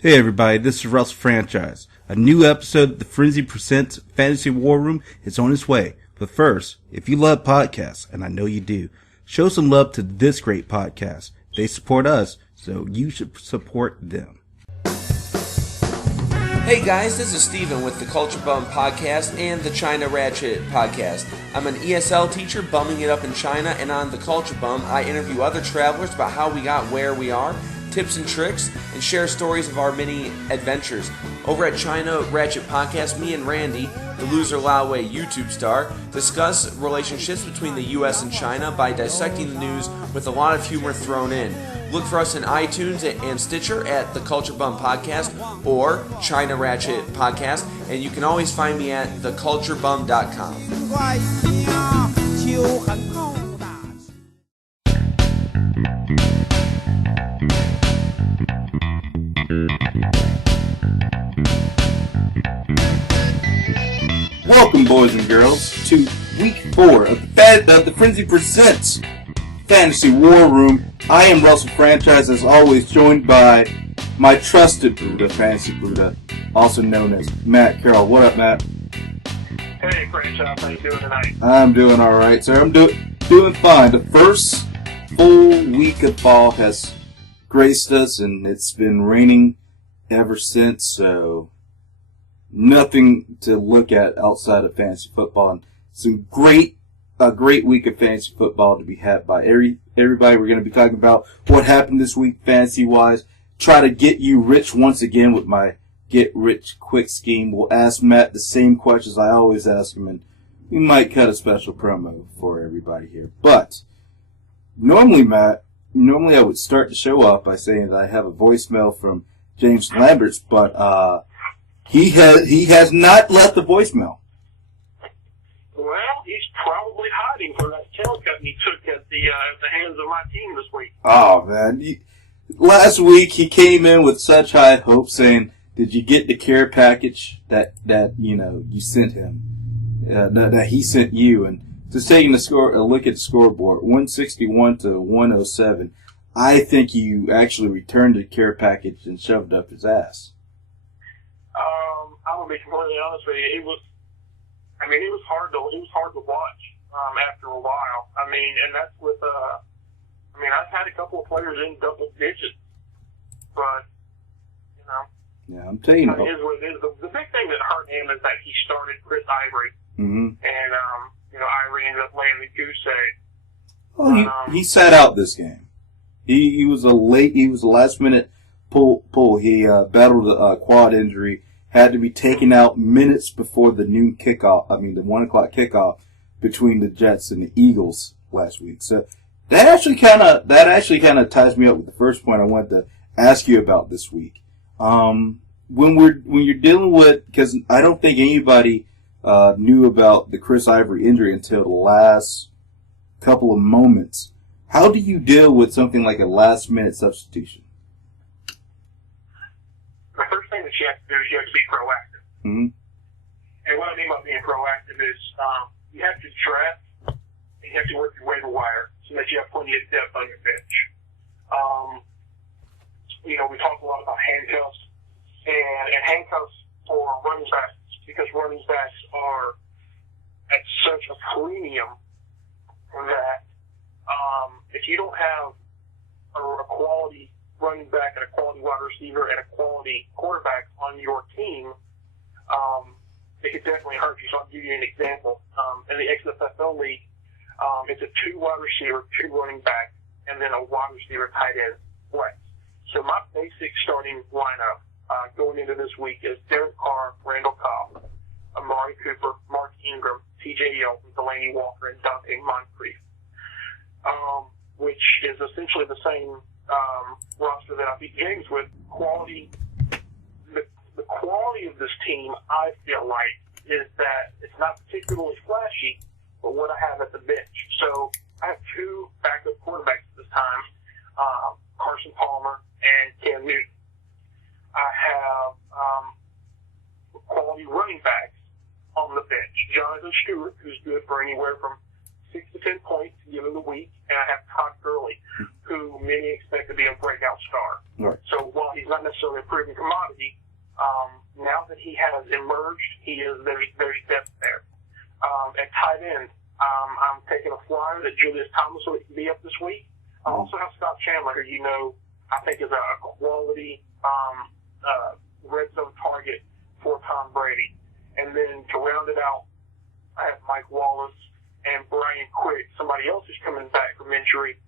Hey everybody, this is Russell Franchise. A new episode of the Frenzy Presents Fantasy War Room is on its way. But first, if you love podcasts, and I know you do, show some love to this great podcast. They support us, so you should support them. Hey guys, this is Steven with the Culture Bum Podcast and the China Ratchet Podcast. I'm an ESL teacher bumming it up in China, and on the Culture Bum, I interview other travelers about how we got where we are, tips and tricks, and share stories of our many adventures. Over at China Ratchet Podcast, me and Randy, the Loser Laoway YouTube star, discuss relationships between the US and China by dissecting the news with a lot of humor thrown in. Look for us in iTunes and Stitcher at the Culture Bum Podcast or China Ratchet Podcast, and you can always find me at theculturebum.com. Welcome, boys and girls, to week 4 of the Frenzy Presents Fantasy War Room. I am Russell Franchise, as always, joined by my trusted Buddha, Fantasy Buddha, also known as Matt Carroll. What up, Matt? Hey, Franchise, how you doing tonight? I'm doing all right, sir. I'm doing fine. The first full week of fall has graced us, and it's been raining ever since, so nothing to look at outside of fantasy football. And a great week of fantasy football to be had by everybody. We're going to be talking about what happened this week fantasy-wise. Try to get you rich once again with my get-rich-quick scheme. We'll ask Matt the same questions I always ask him, and we might cut a special promo for everybody here. But normally, Matt, I would start the show off by saying that I have a voicemail from James Lamberts, but he has not left the voicemail. Well, he's probably hiding from that tailcut he took at the hands of my team this week. Oh, man. Last week, he came in with such high hopes saying, did you get the care package that you sent him, that he sent you? And just taking a look at the scoreboard, 161 to 107, I think you actually returned the care package and shoved it up his ass. I'm gonna be completely honest with you. It was hard to watch after a while. And that's with I've had a couple of players in double digits, but Yeah, I'm telling you. It is what it is. The big thing that hurt him is that he started Chris Ivory, and Ivory ended up laying the goose egg. Well, he sat out this game. He was a last minute pull. He battled a quad injury. Had to be taken out minutes before the noon kickoff. The 1 o'clock kickoff between the Jets and the Eagles last week. So that actually kind of ties me up with the first point I wanted to ask you about this week. When you're dealing with, because I don't think anybody knew about the Chris Ivory injury until the last couple of moments. How do you deal with something like a last minute substitution? The first thing that you have to do is you have to be proactive. Mm-hmm. And what I mean by being proactive is you have to draft and you have to work your waiver wire so that you have plenty of depth on your bench. We talk a lot about handcuffs and handcuffs for running backs because running backs are at such a premium that if you don't have a quality running back and a quality wide receiver and a quality quarterback on your team, it could definitely hurt you. So I'll give you an example. In the XFL league, it's a 2 wide receiver, 2 running back, and then a wide receiver tight end flex. So my basic starting lineup going into this week is Derek Carr, Randall Cobb, Amari Cooper, Mark Ingram, TJ Yeldon, Delaney Walker, and Dante Moncrief, which is essentially the same roster that I beat James with. Quality, the quality of this team, I feel like, is that it's not particularly flashy, but what I have at the bench. So I have 2 backup quarterbacks this time, Carson Palmer and Cam Newton. I have quality running backs on the bench. Jonathan Stewart, who's good for anywhere from 6 to 10 points given the week, and I have Todd Gurley, who many expect to be a breakout star. Right. So while he's not necessarily a proven commodity, now that he has emerged, there's depth there. At tight end, I'm taking a flyer that Julius Thomas will be up this week. I also have Scott Chandler, who I think is a quality red zone target for Tom Brady. And then to round it out, I have Mike Wallace and Brian Quick, somebody else who's coming back from injury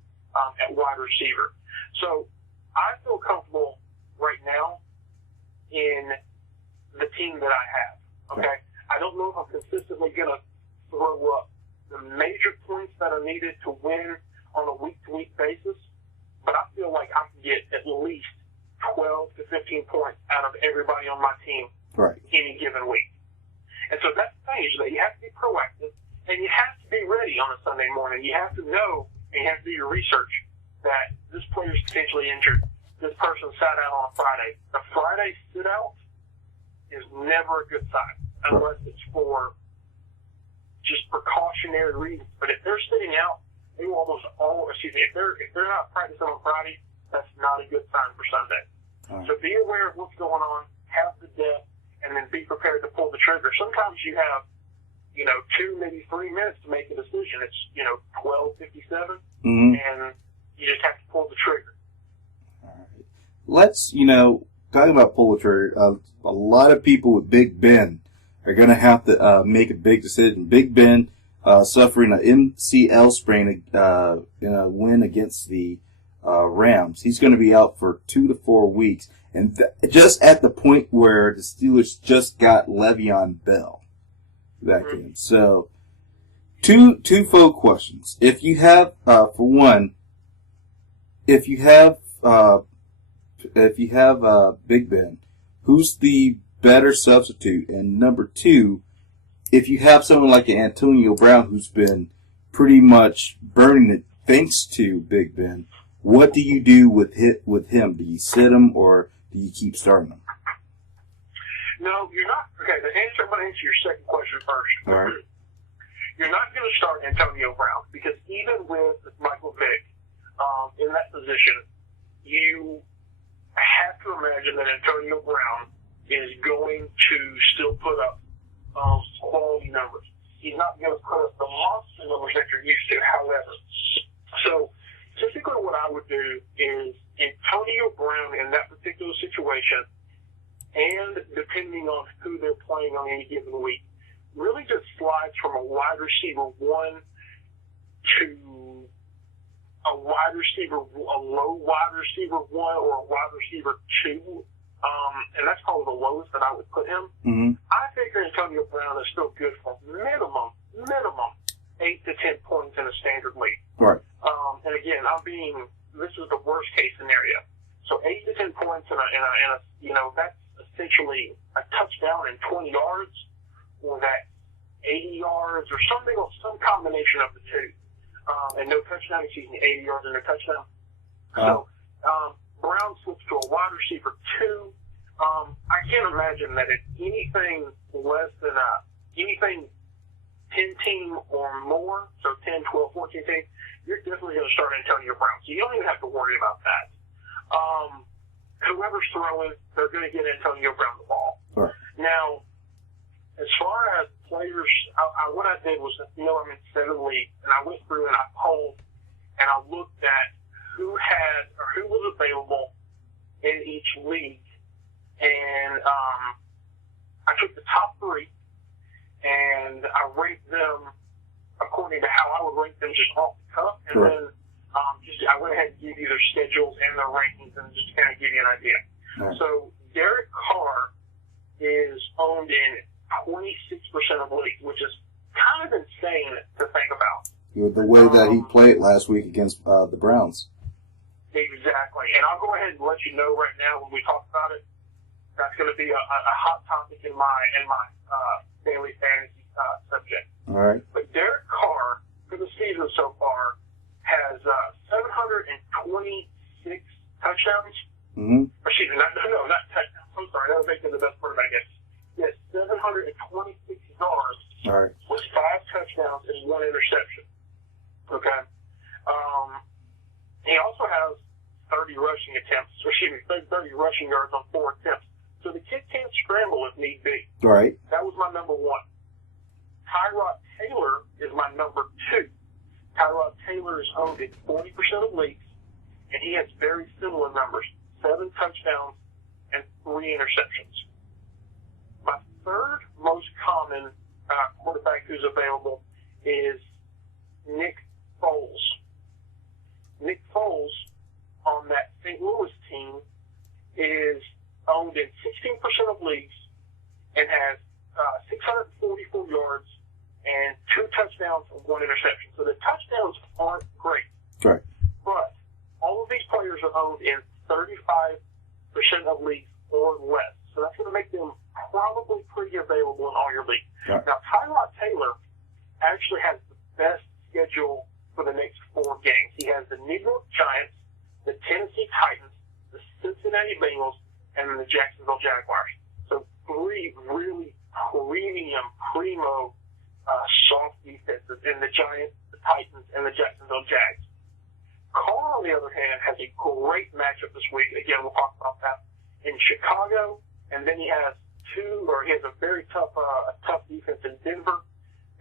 at wide receiver. So I feel comfortable right now in the team that I have. Okay, I don't know if I'm consistently going to throw up the major points that are needed to win on a week-to-week basis, but I feel like I can get at least 12 to 15 points out of everybody on my team any given week. And so that's the thing, is that you have to be proactive, and you have to be ready on a Sunday morning. You have to know, and you have to do your research, that this player is potentially injured. This person sat out on a Friday. The Friday sit-out is never a good sign, unless it's for just precautionary reasons. But if they're sitting out, they will almost if they're not practicing on Friday, that's not a good sign for Sunday. So be aware of what's going on, have the depth, and then be prepared to pull the trigger. Sometimes you have, 2, maybe 3 minutes to make a decision. It's, 12:57, and you just have to pull the trigger. All right. Let's, talking about pull the trigger, a lot of people with Big Ben are going to have to make a big decision. Big Ben suffering an MCL sprain in a win against the Rams. He's going to be out for 2 to 4 weeks. And just at the point where the Steelers just got Le'Veon Bell back in. So, twofold questions. If you have, for one, if you have Big Ben, who's the better substitute? And number two, if you have someone like Antonio Brown who's been pretty much burning it thanks to Big Ben, what do you do with him? Do you sit him or do you keep starting him? No, you're not. Okay, I'm going to answer your second question first. All right. You're not going to start Antonio Brown because even with Michael Vick in that position, you have to imagine that Antonio Brown is going to still put up quality numbers. He's not going to put up the monster numbers that you're used to, however. So typically what I would do is Antonio Brown in that particular situation, and depending on who they're playing on any given week, really just slides from a wide receiver 1 to a low wide receiver 1 or a wide receiver 2. And that's probably the lowest that I would put him. Mm-hmm. I think Antonio Brown is still good for minimum 8 to 10 points in a standard league. Right. And again, this is the worst case scenario. So 8 to 10 points in a that's essentially a touchdown in 20 yards, or that 80 yards, or something, or some combination of the two. And no touchdown, 80 yards and no touchdown. So, Brown switched to a wide receiver 2. I can't imagine that if anything less than anything 10-team or more, so 10, 12, 14 team, you're definitely going to start Antonio Brown. So you don't even have to worry about that. Whoever's throwing, they're going to get Antonio Brown the ball. Right. Now, as far as players, what I did was, I'm in 7 leagues, and I went through and I polled and I looked at who was available in each league, and I took the top 3 and I ranked them according to how I would rank them just off the cuff, and then I went ahead and gave you their schedules and their rankings, and just to kind of give you an idea. Right. So Derek Carr is owned in 26% of leagues, which is kind of insane to think about. The way that he played last week against the Browns. Exactly. And I'll go ahead and let you know right now when we talk about it. That's going to be a hot topic in my daily fantasy subject. All right. But Derek Carr, for the season so far, has 726 touchdowns. Mm-hmm. Excuse me, not touchdowns. I'm sorry, that was making the best quarterback, I guess. He has 726 yards with 5 touchdowns and 1 interception. 30 rushing yards on 4 attempts. So the kid can scramble if need be. Right. That was my number 1. Tyrod Taylor is my number 2. Tyrod Taylor is owned in 40% of leagues, and he has very similar numbers, 7 touchdowns and 3 interceptions. My third most common quarterback who's available is Nick Foles. Nick Foles on that St. Louis team is owned in 16% of leagues and has 644 yards and 2 touchdowns and 1 interception. So the touchdowns aren't great. Right. But all of these players are owned in 35% of leagues or less. So that's going to make them probably pretty available in all your leagues. Right. Now, Tyrod Taylor actually has the best schedule for the next 4 games. He has the New York Giants, the Tennessee Titans, the Cincinnati Bengals, and the Jacksonville Jaguars. So 3 really primo soft defenses in the Giants, the Titans, and the Jacksonville Jags. Carr, on the other hand, has a great matchup this week. Again, we'll talk about that in Chicago, and then he has a very tough defense in Denver.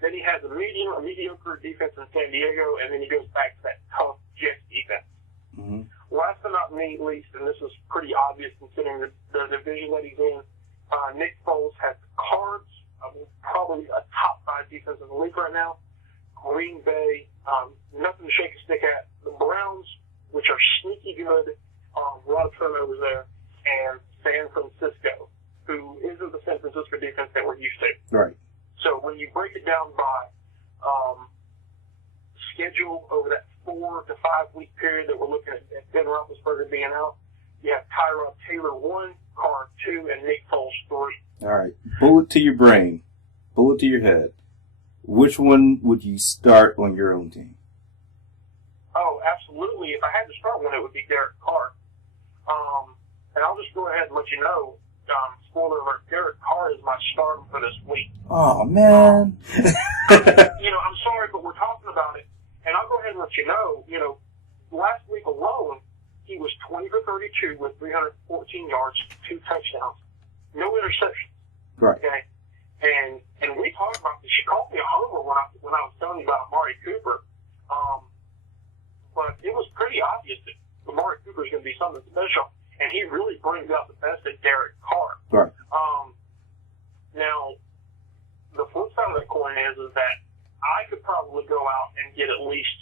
Then he has a mediocre defense in San Diego, and then he goes back to that tough Jets defense. Mm-hmm. Last but not least, and this is pretty obvious considering the division that he's in, Nick Foles has the Cards, probably a top 5 defense in the league right now. Green Bay, nothing to shake a stick at. The Browns, which are sneaky good, a lot of turnovers there, and San Francisco, who isn't the San Francisco defense that we're used to. Right. So when you break it down by schedule over that 4 to 5 week period that we're looking at Ben Roethlisberger being out, you have Tyrod Taylor 1, Carr 2, and Nick Foles 3. All right. Bullet to your brain. Bullet to your head. Which one would you start on your own team? Oh, absolutely. If I had to start one, it would be Derek Carr. And I'll just go ahead and let you know, spoiler alert, Derek Carr is my starter for this week. Oh, man. I'm sorry, but we're talking about it. And I'll go ahead and let you know, last week alone, he was 20 for 32 with 314 yards, 2 touchdowns, no interceptions. Right. Okay? And we talked about this. She called me a homer when I was telling you about Amari Cooper. But it was pretty obvious that Amari Cooper is going to be something special, and he really brings out the best in Derek Carr. Right. Now, the flip side of that coin is that I could probably go out and get at least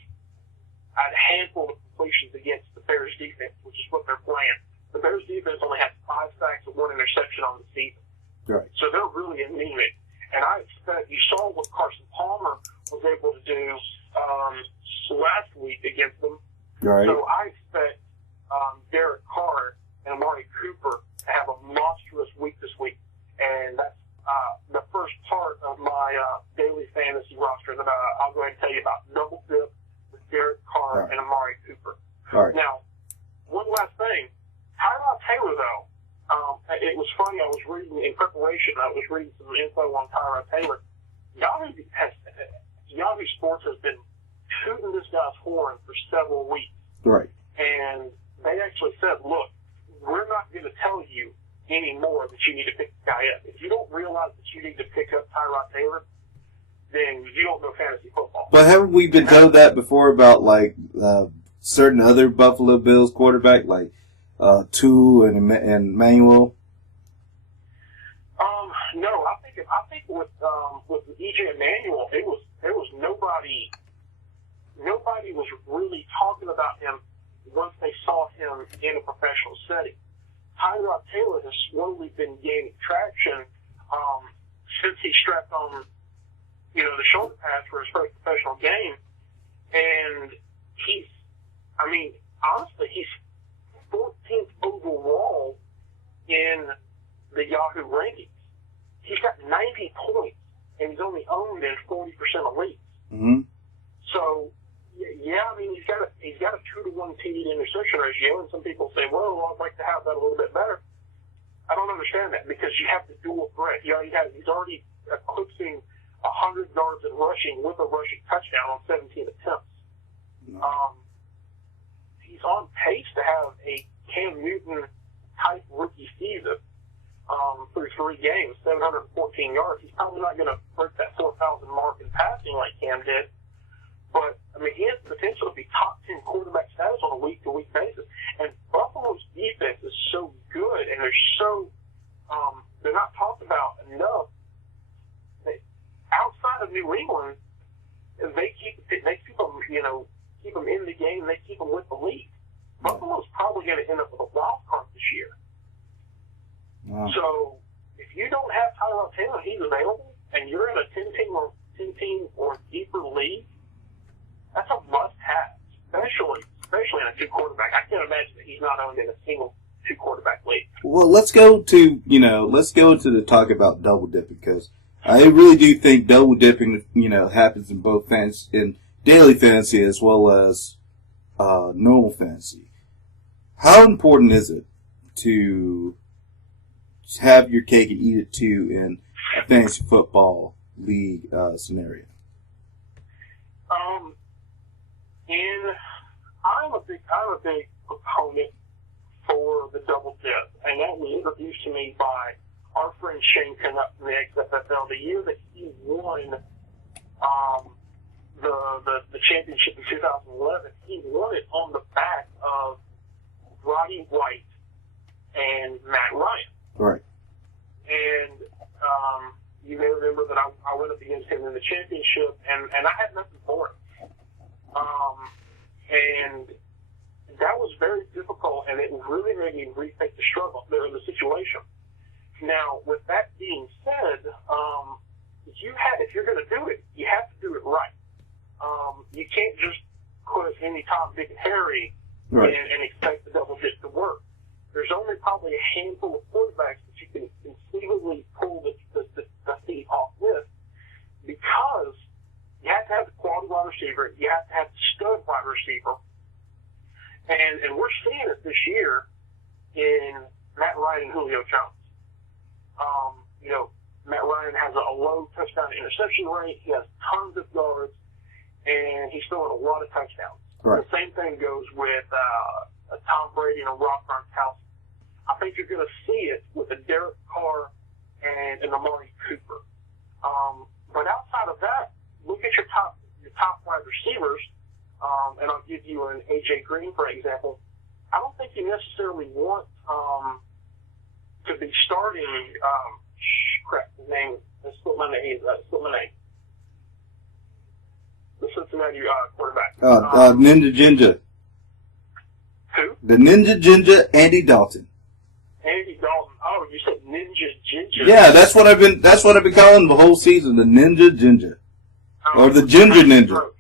a handful of completions against the Bears defense, which is what they're playing. The Bears defense only has 5 sacks and 1 interception on the season. Right. So they're really anemic. And I expect, you saw what Carson Palmer was able to do last week against them. Right. So I expect Derek Carr and Amari Cooper to have a monstrous week this week. And that's the first part of my daily fantasy roster that I'll go ahead and tell you about. Double dip with Derek Carr and Amari Cooper. All right. Now, one last thing. Tyrod Taylor, though, it was funny. I was reading in preparation. I was reading some info on Tyrod Taylor. Yahoo Sports has been tooting this guy's horn for several weeks. Right. And they actually said, look, we're not going to tell you anymore that you need to pick the guy up. If you don't realize that you need to pick up Tyrod Taylor, then you don't know fantasy football. But haven't we been told that before about, like, certain other Buffalo Bills quarterback, like Tu and Manuel? No, I think with EJ Manuel, there was nobody was really talking about him once they saw him in a professional setting. Tyrod Taylor has slowly been gaining traction since he strapped on, the shoulder pads for his first professional game, and honestly, he's 14th overall in the Yahoo rankings. He's got 90 points, and he's only owned in 40% of leagues. Mm-hmm. So, yeah, he's got a 2-to-1 TD to interception ratio, and some people say, well, I'd like to have that a little bit better. I don't understand that, because you have the dual threat. He's already eclipsing 100 yards in rushing with a rushing touchdown on 17 attempts. Mm-hmm. He's on pace to have a Cam Newton type rookie season through 3 games, 714 yards. He's probably not going to break that 4,000 mark in passing like Cam did. But, I mean, he has the potential to be top 10 quarterback status on a week-to-week basis. And Buffalo's defense is so good, and they're not talked about enough. Outside of New England, they keep them, keep them in the game. They keep them with the lead. Buffalo's probably going to end up with a wild card this year. Wow. So if you don't have Tyrod Taylor, he's available, and you're in a 10-team or deeper league, that's a must-have, especially in a 2-quarterback. I can't imagine that he's not owned in a single 2-quarterback league. Well, let's go to the talk about double dipping, because I really do think double dipping, happens in both in daily fantasy as well as normal fantasy. How important is it to have your cake and eat it too in a fantasy football league scenario? I'm a big proponent for the double dip, and that was introduced to me by our friend Shane Canuck from the XFL. The year that he won the championship in 2011, he won it on the back of Roddy White and Matt Ryan. Right. And you may remember that I went up against him in the championship, and I had nothing for him. And that was very difficult, and it really made me rethink the situation. Now, with that being said, if you're going to do it, you have to do it right. You can't just put any Tom, Dick, and Harry right. and expect the double dip to work. There's only probably a handful of quarterbacks that you can conceivably pull the feet off with, because you have to have the quality wide receiver, you have to have the stud wide receiver, and we're seeing it this year in Matt Ryan and Julio Jones. Matt Ryan has a low touchdown to interception rate, he has tons of yards, and he's throwing a lot of touchdowns. Right. The same thing goes with Tom Brady and Rob Gronkowski. I think you're going to see it with a Derek Carr and an Amari Cooper. But outside of that, look at your top wide receivers, and I'll give you an A.J. Green, for example. I don't think you necessarily want to be starting, his name, split my name. The Cincinnati quarterback. Ninja Ginger. Who? The Ninja Ginger, Andy Dalton. Andy Dalton. Oh, you said Ninja Ginger. Yeah, that's what I've been calling the whole season, the Ninja Ginger. Or the Ginger Ninja.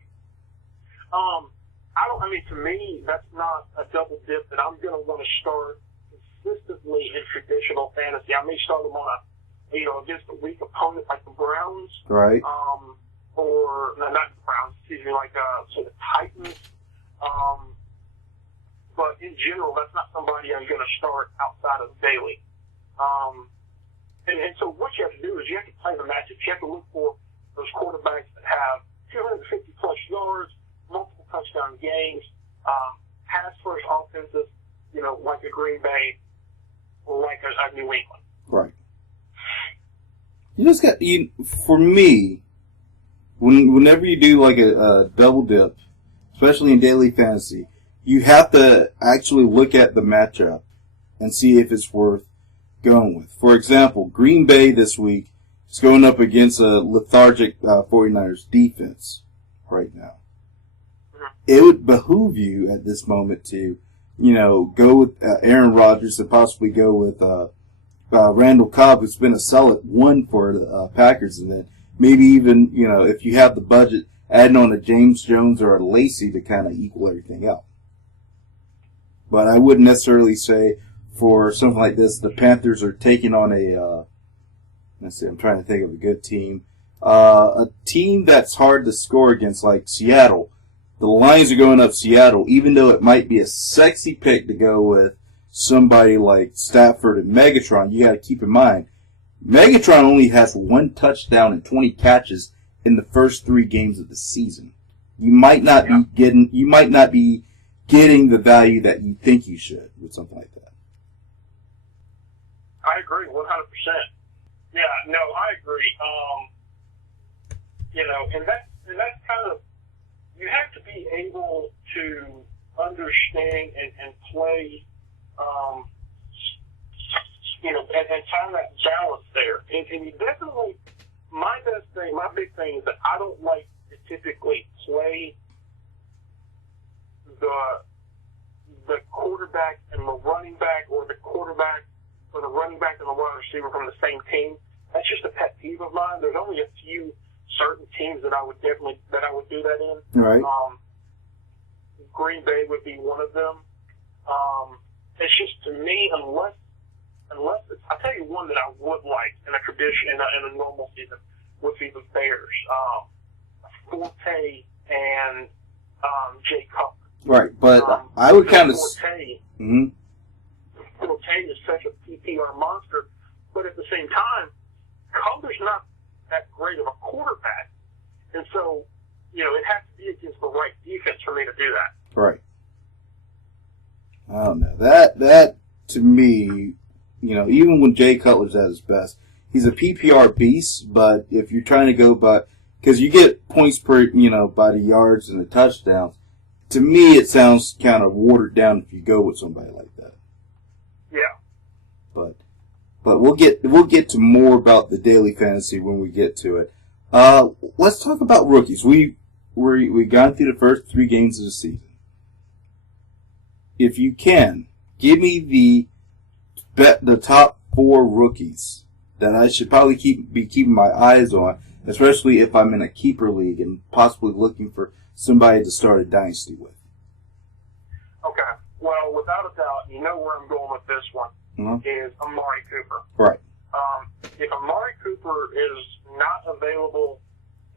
To me, that's not a double dip that I'm going to want to start consistently in traditional fantasy. I may start them on against a weak opponent like the Browns. Right. Or, no, not the Browns, like the Titans. But in general, that's not somebody I'm going to start outside of daily. And so what you have to do is you have to play the matchups. You have to look for those quarterbacks that have 250 plus yards, multiple touchdown games, pass first offenses, like a Green Bay or like a New England. Right. For me, whenever you do like a double dip, especially in daily fantasy, you have to actually look at the matchup and see if it's worth going with. For example, Green Bay this week is going up against a lethargic 49ers defense right now. It would behoove you at this moment to, go with Aaron Rodgers and possibly go with Randall Cobb, who's been a solid one for the Packers, and then maybe even, if you have the budget, adding on a James Jones or a Lacey to kind of equal everything out. But I wouldn't necessarily say for something like this, the Panthers are taking on I'm trying to think of a good team. A team that's hard to score against, like Seattle. The Lions are going up Seattle, even though it might be a sexy pick to go with somebody like Stafford and Megatron. You got to keep in mind, Megatron only has 1 touchdown and 20 catches in the first 3 games of the season. You might not be getting. The value that you think you should with something like that. I agree 100%. Yeah, no, I agree. And that's kind of, you have to be able to understand and play, and find that balance there. And you definitely, my big thing is that I don't like to typically play the quarterback and the running back, or the quarterback or the running back and the wide receiver from the same team. That's just a pet peeve of mine. There's only a few certain teams that I would do that in. Right. Green Bay would be one of them. It's just, to me, unless it's, I'll tell you one that I would like in a tradition, in a normal season, would be the Bears. Forte and Jay Cutler. Right, but I would kind of... Forte is such a PPR monster, but at the same time, Cutler's not that great of a quarterback. And so, it has to be against the right defense for me to do that. Right. I don't know. That to me, even when Jay Cutler's at his best, he's a PPR beast, but if you're trying to go by, because you get points per, by the yards and the touchdowns, to me it sounds kind of watered down if you go with somebody like that. Yeah. But we'll get to more about the daily fantasy when we get to it. Let's talk about rookies. We got through the first 3 games of the season. If you can, give me the top 4 rookies that I should probably be keeping my eyes on, especially if I'm in a keeper league and possibly looking for somebody to start a dynasty with. Okay. Well, without a doubt, you know where I'm going with this one, is Amari Cooper. Right. If Amari Cooper is not available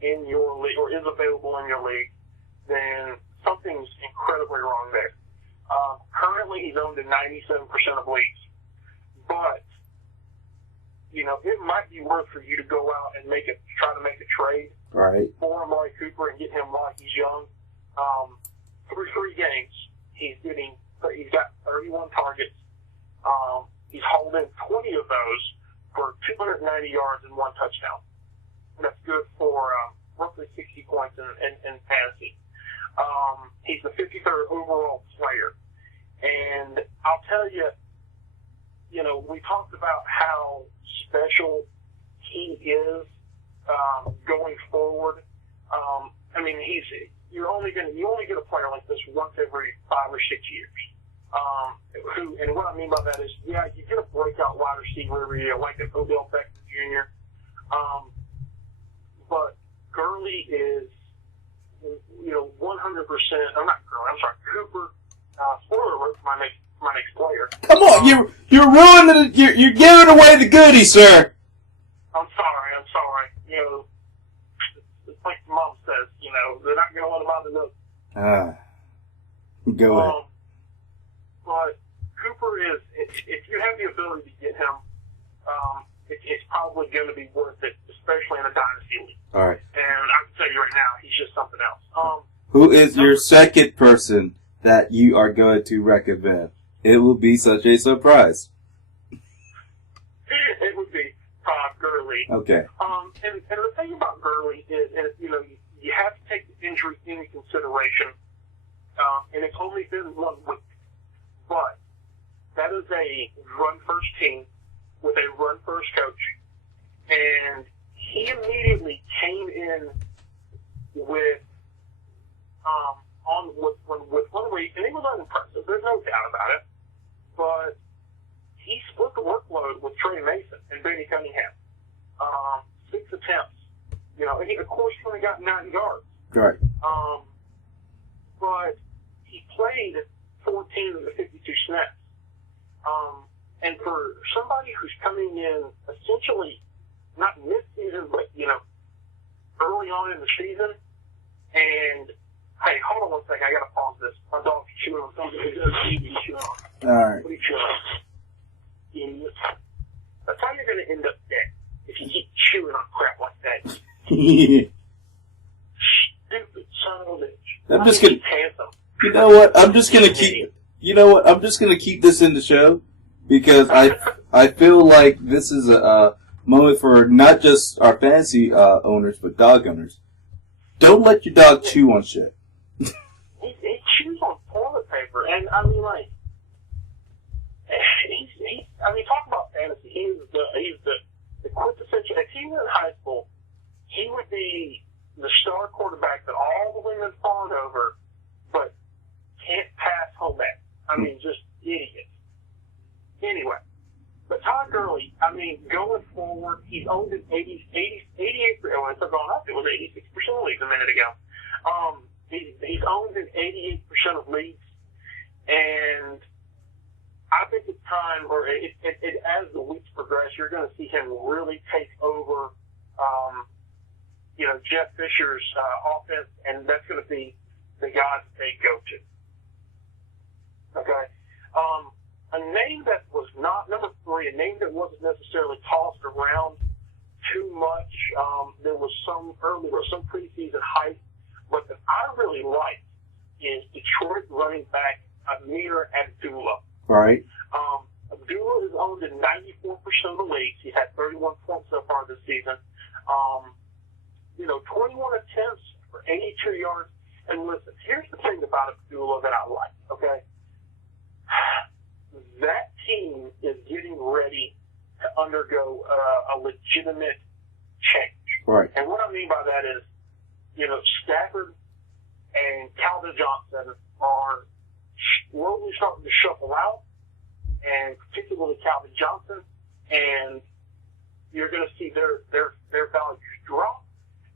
in your league, or is available in your league, then something's incredibly wrong there. Currently, he's owned in 97% of leagues. But, it might be worth for you to go out and try to make a trade for Amari Cooper and get him while he's young. Through 3 games, he's got 31 targets. He's hauled in 20 of those for 290 yards and 1 touchdown. That's good for roughly 60 points in fantasy. He's the 53rd overall player. And I'll tell you, we talked about how special he is going forward. You only get a player like this once every 5 or 6 years. And what I mean by that is, you get a breakout wide receiver every year, like an Odell Beckham Jr. But Gurley is, 100%. I'm not Gurley. I'm sorry, Cooper. Spoiler alert for my next player. Come on, you're ruining it. You're giving away the goodies, sir. I'm sorry. It's like Mom says. They're not going to let him out of the milk. Go ahead. But Cooper is, if you have the ability to get him, it's probably going to be worth it, especially in a dynasty league. All right. And I can tell you right now, he's just something else. Who is your second person that you are going to recommend? It will be such a surprise. It would be Gurley. Okay. And the thing about Gurley is, you have to take the injury into consideration. And it's only been 1 week. But that is a run-first team with a run-first coach. And he immediately came in with one week, and he was unimpressive. There's no doubt about it. But he split the workload with Trey Mason and Benny Cunningham. 6 attempts. And he, of course, only got 9 yards. Right. But he played 14 of the 52 snaps. And for somebody who's coming in essentially not mid-season, but, early on in the season, and, hey, hold on one second, I got to pause this. My dog's chewing on something. All right. What are you chewing on? Idiot. That's how you're going to end up dead, if you keep chewing on crap like that. Stupid son of a bitch. I'm just going to... Handsome. I'm just gonna keep this in the show because I feel like this is a moment for not just our fantasy owners, but dog owners. Don't let your dog chew on shit. He chews on toilet paper, and I mean, like, talk about fantasy. He's the quintessential. If he was in high school, he would be the star quarterback that all the women fawn over, but can't pass home ec. I mean, just idiot. Anyway, but Todd Gurley, I mean, going forward, he's owned in 88%. When it's gone up, it was 86% of leagues a minute ago. He's owned in 88% of leagues, and I think it's time, or as the weeks progress, you're going to see him really take over, Jeff Fisher's offense, and that's going to be the guy that they go to. Okay. A name that was not number 3, a name that wasn't necessarily tossed around too much. There was some preseason hype, but that I really liked is Detroit running back Amir Abdullah. Right. Abdullah is owned in 94% of the leagues. He's had 31 points so far this season. 21 attempts for 82 yards. And listen, here's the thing about Abdullah that I like, okay? That team is getting ready to undergo a legitimate change. Right. And what I mean by that is, Stafford and Calvin Johnson are slowly starting to shuffle out, and particularly Calvin Johnson, and you're going to see their values drop,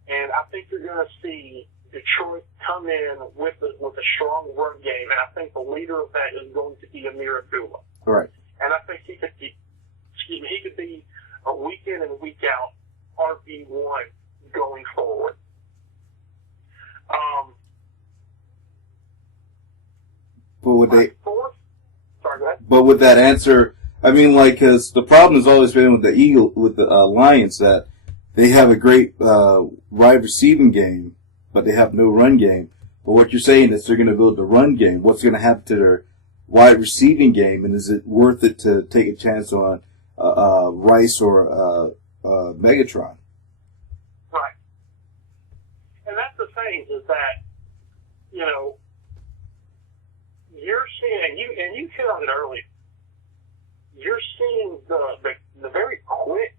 and I think you're going to see Detroit come in with a strong run game, and I think the leader of that is going to be Amir Abdullah. Right. And I think he could be a week in and week out RB1 going forward. But with that answer, I mean, because the problem has always been with the Lions, that they have a great wide receiving game, but they have no run game. But what you're saying is they're going to build the run game. What's going to happen to their wide receiving game, and is it worth it to take a chance on Rice or Megatron? Right. And that's the thing, is that, you're seeing, and you hit on it earlier, you're seeing the very quick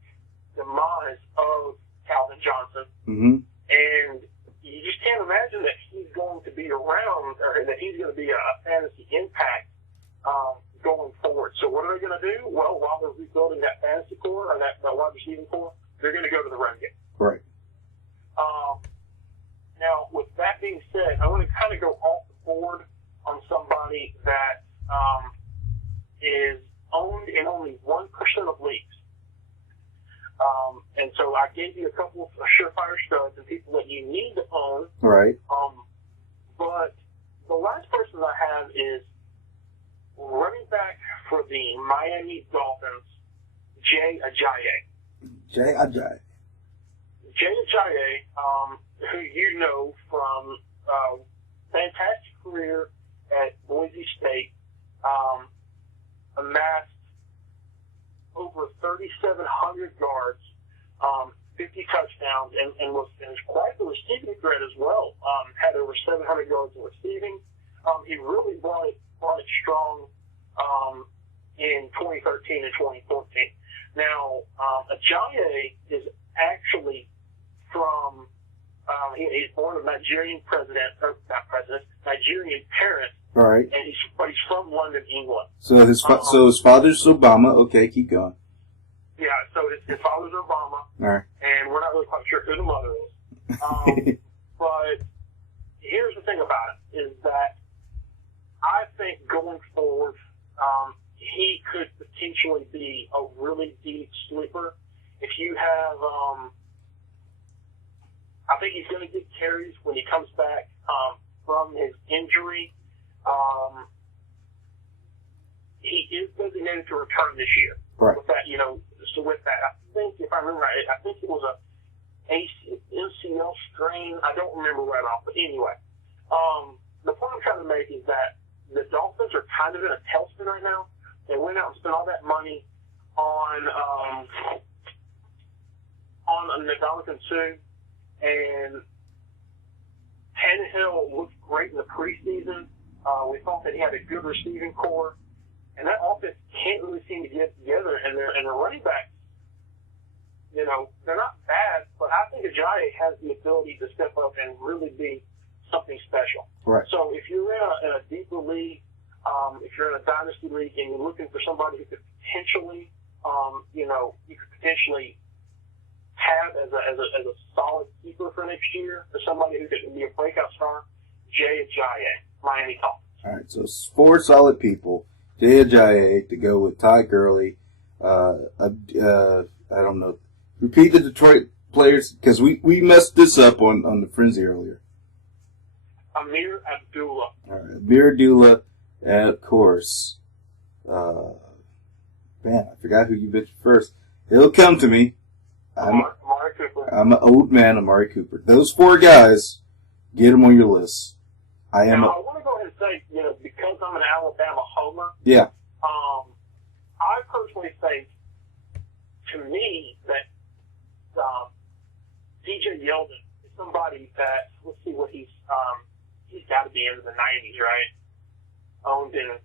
demise of Calvin Johnson, and you just can't imagine that he's going to be around, or that he's going to be a fantasy impact going forward. So what are they going to do? Well, while they're rebuilding that fantasy core, or that wide receiving core, they're going to go to the run game. Right. Now, with that being said, I want to kind of go off the board on somebody that is owned in only 1% of leagues. And so I gave you a couple of surefire studs and people that you need to own. Right. But the last person I have is running back for the Miami Dolphins, Jay Ajayi. Jay Ajayi. Jay Ajayi, who you know from fantastic career at Boise State, amassed over 3,700 yards, 50 touchdowns, and was quite the receiving threat as well. Had over 700 yards in receiving. He really brought it strong in 2013 and 2014. Now, Ajayi is actually from, he's born of Nigerian Nigerian parents. Right. And he's from London, England. So his father's Obama. Okay, keep going. Yeah, so his father's Obama. All right. And we're not really quite sure who the mother is. But here's the thing about it, is that I think going forward, he could potentially be a really deep sleeper. If you have, I think he's going to get carries when he comes back from his injury. He is designated to return this year. Right. With that, so with that, I think, if I remember right, I think it was a MCL strain. I don't remember right off, but anyway. The point I'm trying to make is that the Dolphins are kind of in a tailspin right now. They went out and spent all that money on Ndamukong Suh, and Tannehill looked great in the preseason. We thought that he had a good receiving core, and that offense can't really seem to get together. And the running backs, you know, they're not bad, but I think Ajayi has the ability to step up and really be something special. Right. So if you're in a deeper league, if you're in a dynasty league and you're looking for somebody who could potentially, you could potentially have as a solid keeper for next year, or somebody who could be a breakout star, Jay Ajayi, Miami Dolphins. All right, so 4 solid people. Jay Ajayi to go with Ty Gurley. I don't know. Repeat the Detroit players, because we messed this up on the frenzy earlier. Amir Abdullah. All right, Amir Abdullah, and of course, man, I forgot who you mentioned first. It'll come to me. Amari Cooper. I'm an old man, Amari Cooper. Those 4 guys, get them on your list. I want to go ahead and say, because I'm an Alabama homer. Yeah. I personally think, to me, that DJ Yeldon is somebody that, let's see what he's got to be into the 90s, right? Owned in,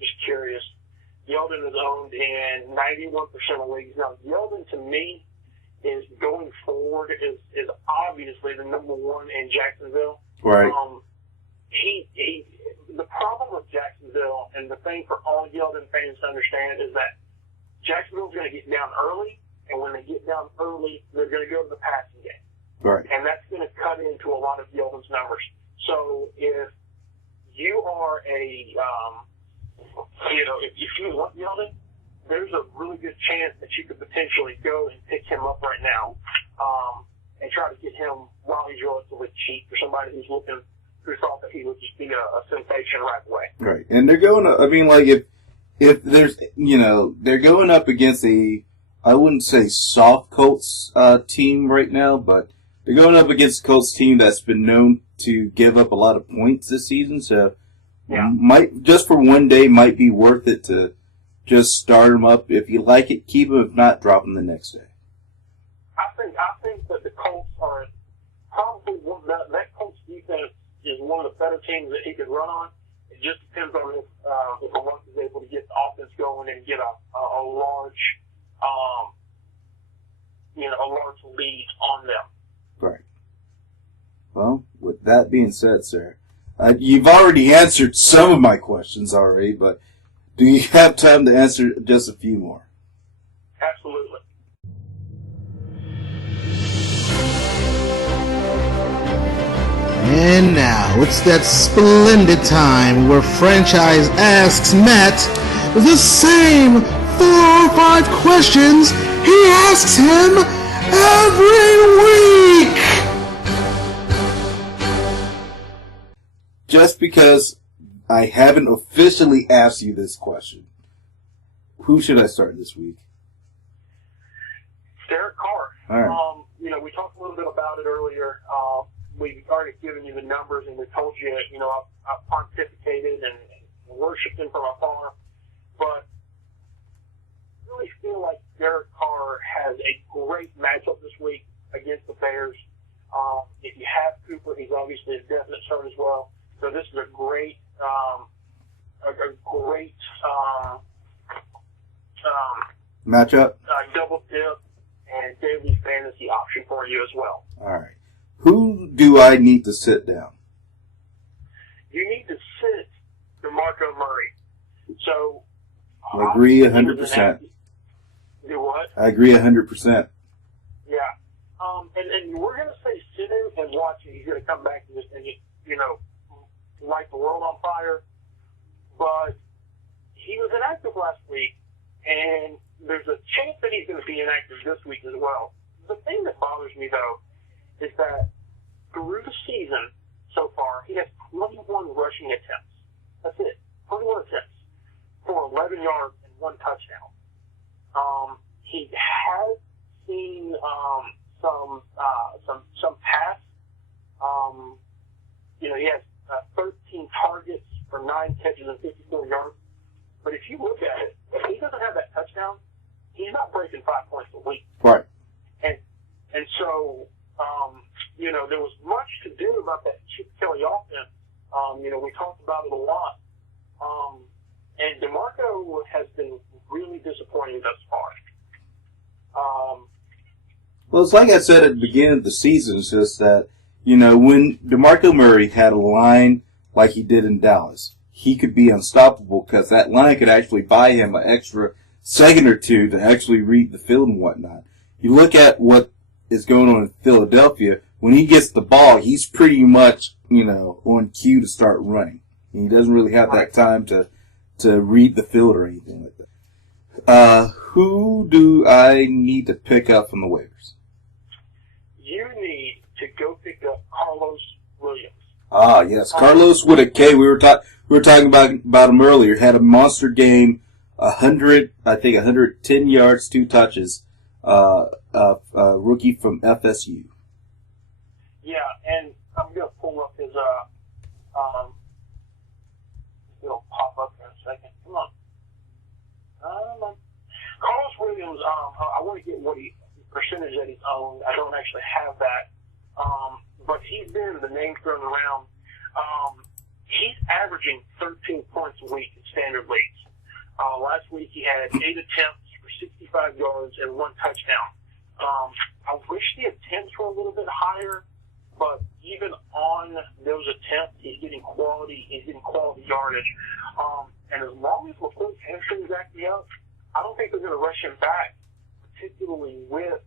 just curious. Yeldon is owned in 91% of leagues. Now, Yeldon, to me, is going forward, is obviously the number 1 in Jacksonville. Right. The problem with Jacksonville, and the thing for all Yeldon fans to understand, is that Jacksonville's going to get down early, and when they get down early, they're going to go to the passing game. Right. And that's going to cut into a lot of Yeldon's numbers. So if you are if you want Yeldon, there's a really good chance that you could potentially go and pick him up right now, and try to get him while he's relatively cheap for somebody who thought that he would just be a sensation right away. Right. And they're going to, I mean, like, if there's, they're going up against I wouldn't say soft Colts team right now, but they're going up against a Colts team that's been known to give up a lot of points this season, so might, just for one day, might be worth it to just start them up. If you like it, keep them. If not, drop them the next day. I think that the Colts are probably that Colts defense is one of the better teams that he could run on. It just depends on if Russ is able to get the offense going and get a large lead on them. Right. Well, with that being said, sir, you've already answered some of my questions already, but do you have time to answer just a few more? Absolutely. And now, it's that splendid time where Franchise asks Matt the same 4 or 5 questions he asks him every week! Just because I haven't officially asked you this question, who should I start this week? Derek Carr. All right. We talked a little bit about it earlier. We've already given you the numbers, and we told you, I've pontificated and worshipped him from afar. But I really feel like Derek Carr has a great matchup this week against the Bears. If you have Cooper, he's obviously a definite start as well. So this is a great matchup, double dip and daily fantasy option for you as well. All right. Who do I need to sit down? You need to sit DeMarco Murray. So I agree 100%. Do what? I agree 100%. Yeah. And we're going to say sit him and watch him. He's going to come back and just, light the world on fire. But he was inactive last week, and there's a chance that he's going to be inactive this week as well. The thing that bothers me, though, is that through the season so far, he has 21 rushing attempts. That's it. 21 attempts for 11 yards and 1 touchdown. He has seen some pass. He has 13 targets for 9 catches and 54 yards. But if you look at it, if he doesn't have that touchdown, he's not breaking 5 points a week. Right. And so, there was much to do about that Chip Kelly offense. We talked about it a lot. And DeMarco has been really disappointing thus far. Well, it's like I said at the beginning of the season, it's just that, when DeMarco Murray had a line like he did in Dallas, he could be unstoppable because that line could actually buy him an extra second or two to actually read the field and whatnot. You look at what is going on in Philadelphia, when he gets the ball, he's pretty much, on cue to start running. And he doesn't really have that time to read the field or anything like that. Who do I need to pick up from the waivers? You need to go pick up Carlos Williams. Ah, yes, Carlos with a K. We were talking about him earlier. Had a monster game, 110 yards, 2 touches. Rookie from FSU. Yeah, and I'm gonna pull up his it'll pop up in a second. Come on. Carlos Williams, I want to get what percentage that he's owned. I don't actually have that. But he's been the name thrown around. He's averaging 13 points a week in standard leagues. Last week he had 8 attempts for 65 yards and 1 touchdown. I wish the attempts were a little bit higher, but even on those attempts, he's getting quality yardage. And as long as McCoy's hamstring is acting up, I don't think they're going to rush him back, particularly with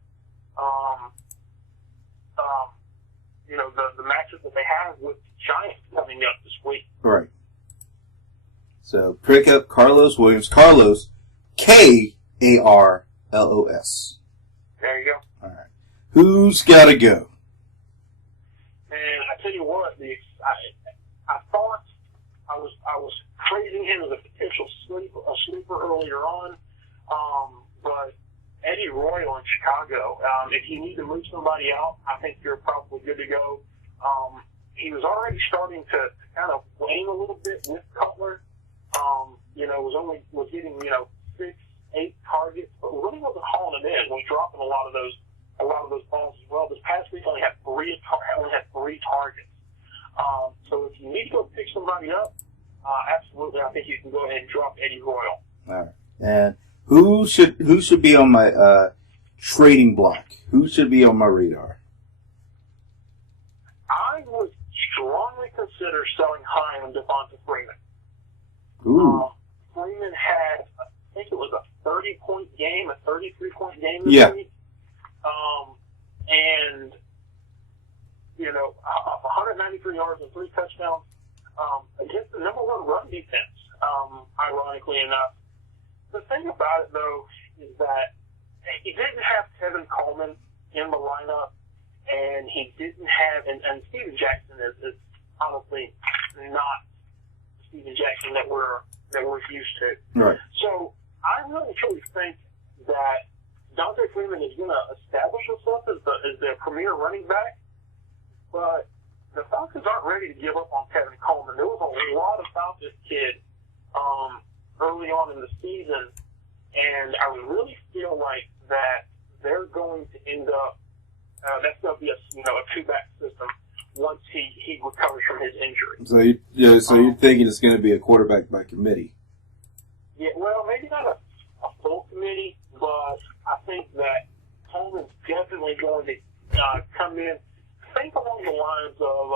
the matchup that they have with the Giants coming up this week. Right. So pick up Carlos Williams. Carlos, Karlos. There you go. All right. Who's got to go? And I tell you what, I thought I was praising him as a potential sleeper earlier on, but Eddie Royal in Chicago. If you need to move somebody out, I think you're probably good to go. He was already starting to kind of wane a little bit with Cutler. Was getting 6, 8 targets, but really wasn't hauling it in. Was dropping a lot of those balls as well. This past week only had 3 targets. So if you need to go pick somebody up, absolutely, I think you can go ahead and drop Eddie Royal. All right. And who should be on my trading block? Who should be on my radar? I would strongly consider selling high on Devonta Freeman. Ooh. Freeman had, I think it was a 30-point game, a 33-point game this week. And, 193 yards and 3 touchdowns against the number 1 run defense, ironically enough. The thing about it, though, is that he didn't have Tevin Coleman in the lineup, and he didn't have, and Steven Jackson is honestly not Steven Jackson that we're used to. Right. So I really truly think that Dante Freeman is going to establish himself as their premier running back, but the Falcons aren't ready to give up on Tevin Coleman. There was a lot about this kid early on in the season, and I really feel like that they're going to end up that's going to be a 2-back system once he recovers from his injury. So you're thinking it's going to be a quarterback by committee? Yeah, well, maybe not a full committee, but I think that Coleman's definitely going to come in. Think along the lines of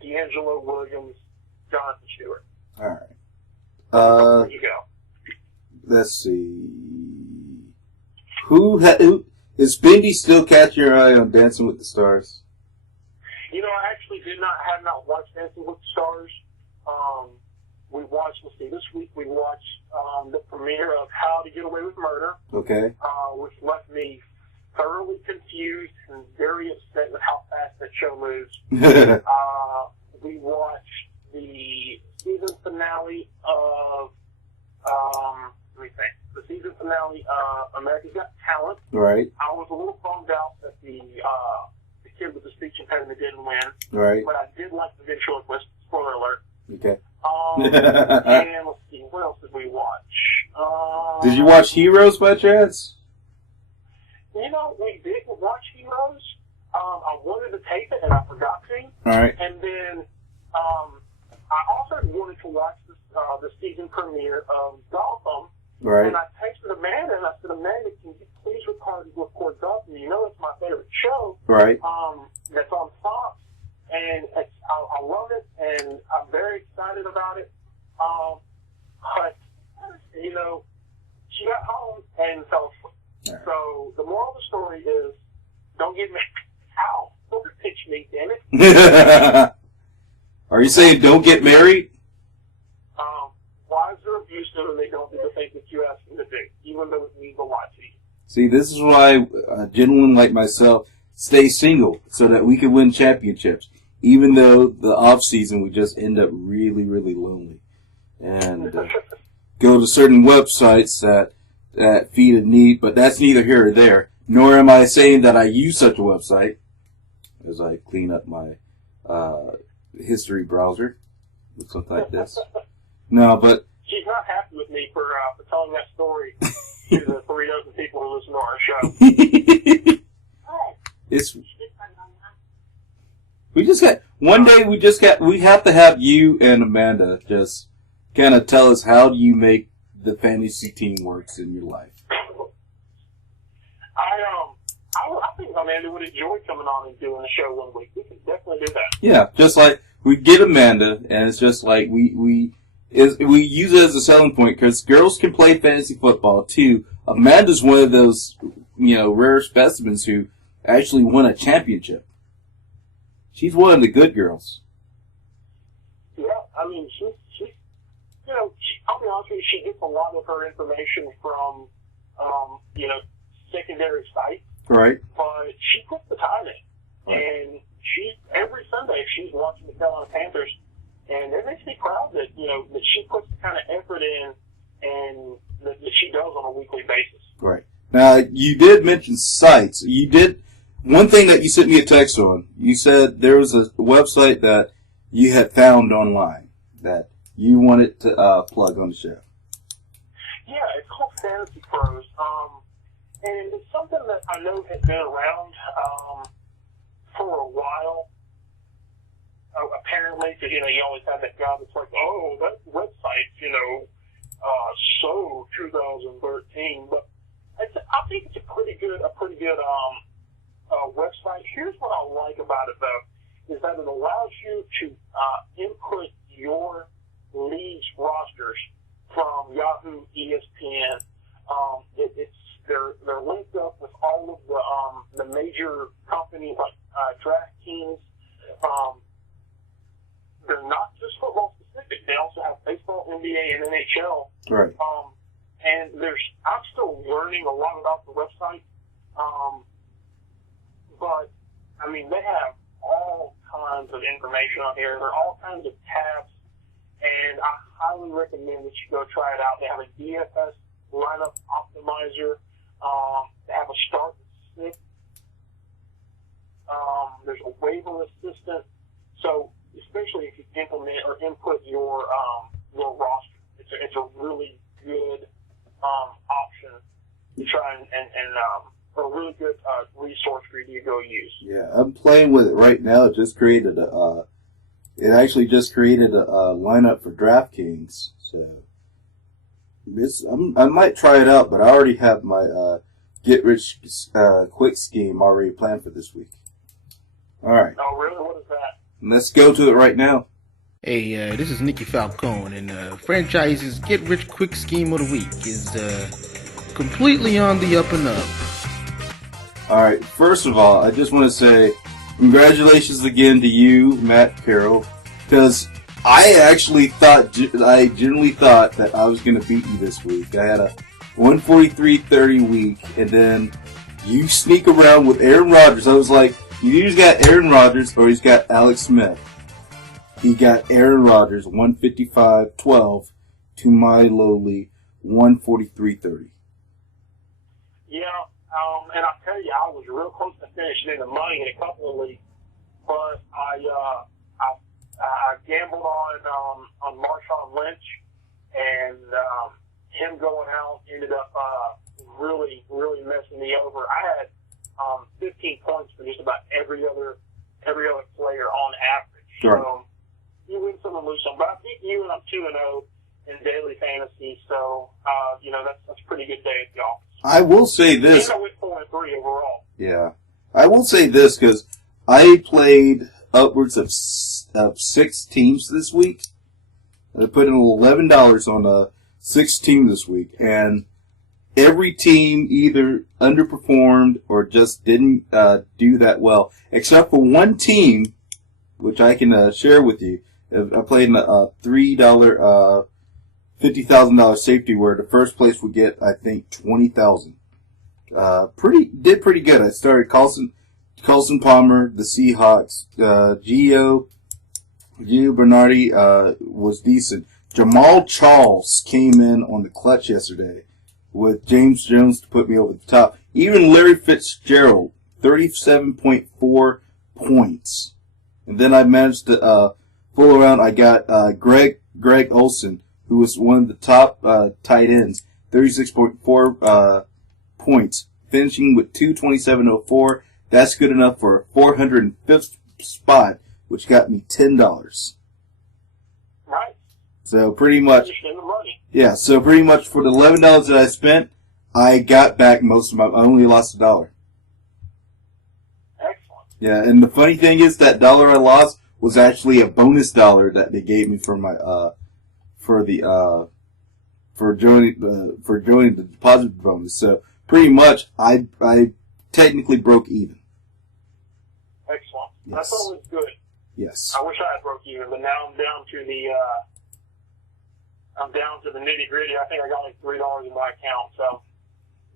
D'Angelo Williams, Jonathan Stewart. All right. There you go. Let's see. Who is Bendy still catching your eye on Dancing with the Stars? I actually have not watched Dancing with the Stars. We watched, this week we watched the premiere of How to Get Away with Murder. Okay. Which left me thoroughly confused and very upset with how fast that show moves. We watched the season finale of, the season finale of America's Got Talent. Right. I was a little bummed out that the kid with the speech impediment didn't win. Right. But I did like the ventriloquist. Spoiler alert. Okay. And let's see, what else did we watch? Did you watch Heroes by chance? You know, we did watch Heroes. I wanted to tape it, and I forgot to. All right. And then I also wanted to watch the season premiere of Gotham. Right. And I texted Amanda, and I said, Amanda, can you please record Gotham? You know it's my favorite show. Right. That's on Fox. And I love it, and I'm very excited about it. But, you know, she got home and fell asleep. Right. So the moral of the story is, don't get married. Ow! Don't pitch me, damn it. Are you saying don't get married? Wives are abusive, and they don't do the things that you ask them to do, even though it means a lot to you. See, this is why gentlemen like myself stay single, so that we can win championships. Even though the off season we just end up really, really lonely, and go to certain websites that feed a need. But that's neither here or there. Nor am I saying that I use such a website as I clean up my history browser. Looks something like this. No, but she's not happy with me for telling that story to the 3,000 people who listen to our show. We have to have you and Amanda just kind of tell us, how do you make the fantasy team works in your life? I think Amanda would enjoy coming on and doing a show one week. We could definitely do that. Yeah, just like we get Amanda, and it's just like we use it as a selling point, because girls can play fantasy football too. Amanda's one of those, rare specimens who actually won a championship. She's one of the good girls. Yeah, I mean, she's I'll be honest with you, she gets a lot of her information from, secondary sites. Right. But she puts the time in. Right. And every Sunday, she's watching the Carolina Panthers. And it makes me proud that, that she puts the kind of effort in and that she does on a weekly basis. Right. Now, you did mention sites. You did, one thing that you sent me a text on, you said there was a website that you had found online that you wanted to plug on the show. Yeah, it's called Fantasy Pros. And it's something that I know has been around for a while. Apparently, because, you always have that guy that's like, oh, that website's, so 2013. But I think it's a pretty good website. Here's what I like about it, though, is that it allows you to input your league's rosters from Yahoo, ESPN. They're linked up with all of the major companies like DraftKings. They're not just football specific. They also have baseball, NBA, and NHL. Right. And I'm still learning a lot about the website. But I mean, they have all kinds of information on here. There are all kinds of tabs, and I highly recommend that you go try it out. They have a DFS lineup optimizer. They have a start and sit. There's a waiver assistant. So, especially if you implement or input your roster, it's a really good option to try and a really good resource for you to go use. Yeah, I'm playing with it right now. It actually just created a lineup for DraftKings. So I might try it out, but I already have my get rich quick scheme already planned for this week. All right. Oh, really? What is that? Let's go to it right now. Hey, this is Nicky Falcone, and Franchise's Get Rich Quick Scheme of the Week is completely on the up and up. All right. First of all, I just want to say congratulations again to you, Matt Carroll, because I genuinely thought that I was going to beat you this week. I had a 143.30 week, and then you sneak around with Aaron Rodgers. I was like, you either got Aaron Rodgers or he's got Alex Smith. He got Aaron Rodgers 155.12 to my lowly 143.30. Yeah, and I'll tell you, I was real close to finishing in the money in a couple of leagues, but I I gambled on Marshawn Lynch, and him going out ended up really messing me over. I had 15 points for just about every other player on average. Sure. So you win some and lose some. But I beat you, and I'm 2-0 in daily fantasy. So that's a pretty good day at the office. I will say this. And I went 4-3 overall. Yeah. I will say this because I played upwards of 6 teams this week. I put in $11 on 6 teams this week, and every team either underperformed or just didn't do that well, except for one team, which I can share with you. I played in a $3 $50,000 safety where the first place would get, I think, $20,000. Did pretty good. I started Carlson Palmer, the Seahawks, Gio Bernardi was decent. Jamal Charles came in on the clutch yesterday with James Jones to put me over the top. Even Larry Fitzgerald, 37.4 points. And then I managed to fool around. I got Greg Olson, who was one of the top tight ends, 36.4 points, finishing with 227.04. That's good enough for a 405th spot, which got me $10. Right. So pretty much, Spend the money. yeah. So pretty much for the $11 that I spent, I got back most of my. I only lost $1. Excellent. Yeah, and the funny thing is that dollar I lost was actually a bonus dollar that they gave me for my for joining the deposit bonus. So pretty much, I technically broke even. Excellent. Yes. That's always good. Yes. I wish I had broke even, but now I'm down to the nitty gritty. I think I got like $3 in my account. So.